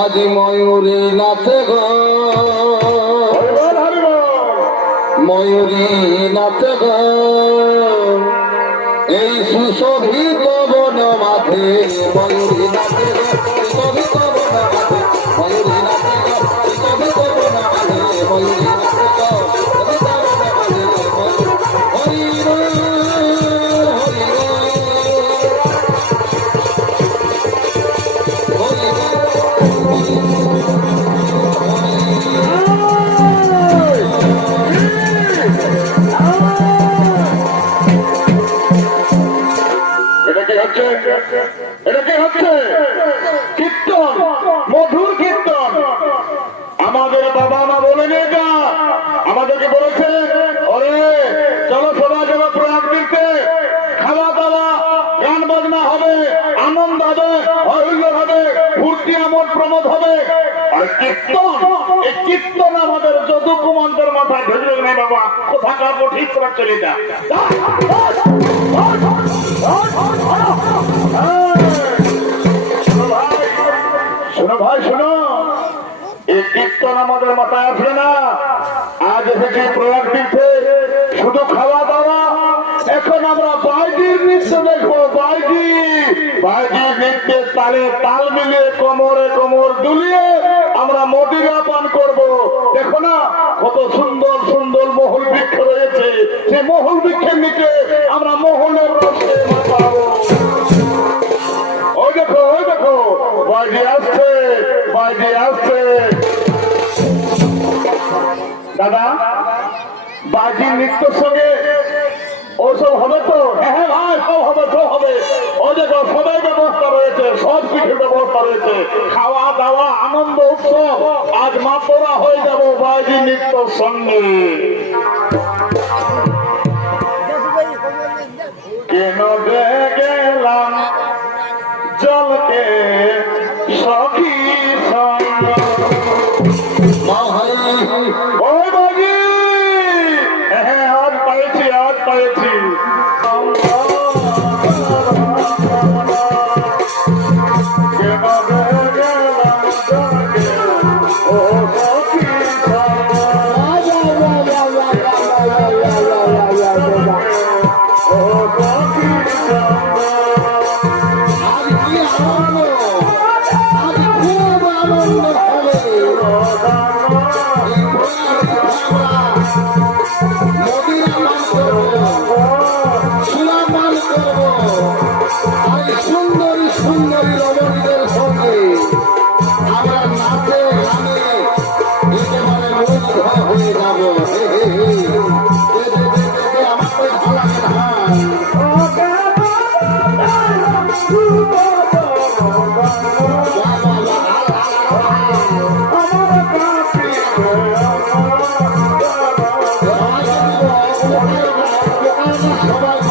আজ ময়ূরী নাচে গো ময়ূরী নাচে গো এই সুশোভিত বন মাঝে ময়ূরী নাচে গো সুশোভিত বন মাঝে ময়ূরী নাচে গো সুশোভিত বন মাঝে ময়ূরী নাচে গো সুশোভিত বন মাঝে হরি এটা কি হচ্ছে কীর্তন, মধুর কীর্তন। আমাদের বাবা মা বলেন, এটা আমাদেরকে বলেছে, ওরে চলো সবাই যাবো প্রয়াগ দিতে, খাওয়া দাওয়া গান বাজনা হবে, আনন্দ হবে, হইল হবে, ফুর্তি আমোদ প্রমোদ হবে। আর কীর্তন, এই কীর্তন আমাদের যদু কুমন্তের মাথায় ঢুকবে না বাবা, কোথাকার ঠিক করে চলে যা। শোনো ভাই শোনো, এই কীর্তন আমাদের মাথায় আসবে না। আজ এসেছি প্রয়াগ তীর্থে, শুধু খাওয়া দাওয়া। এখন আমরা বাইজির নৃত্য দেখবো। বাইজির নৃত্যের তালে তাল মিলিয়ে কোমরে কোমর দুলিয়ে আমরা মদিরা পান করব। দেখো না কত সুন্দর সুন্দর মহল বৃক্ষ রয়েছে, সে মহল বৃক্ষের নিচে আমরা মহলের রসে মাতাবো। ওই দেখো বাইজি আসছে, বাইজি আসছে। দাদা বাইজি নৃত্যের সঙ্গে ওসব হবে তো? হ্যাঁ ভাই, সব হবে, সব হবে। ওই দেখো সবাই ব্যবস্থা রয়েছে, সব কিছুর ব্যবস্থা রয়েছে, খাওয়া দাওয়া আনন্দ উৎসব। আজ মাতরা হয়ে যাব বাইজি নৃত্যের সঙ্গে। কেন গেলাম জলকে সখী সঙ্গ। ওই বাজি, হ্যাঁ আজ পাইছি, আজ পাইছি। সুন্দরী সুন্দরী রমণীদের সঙ্গে আমরা নাচে গানে একেবারে মুগ্ধ হয়ে যাবো। আমার তো ভালো লাগে না। সবাই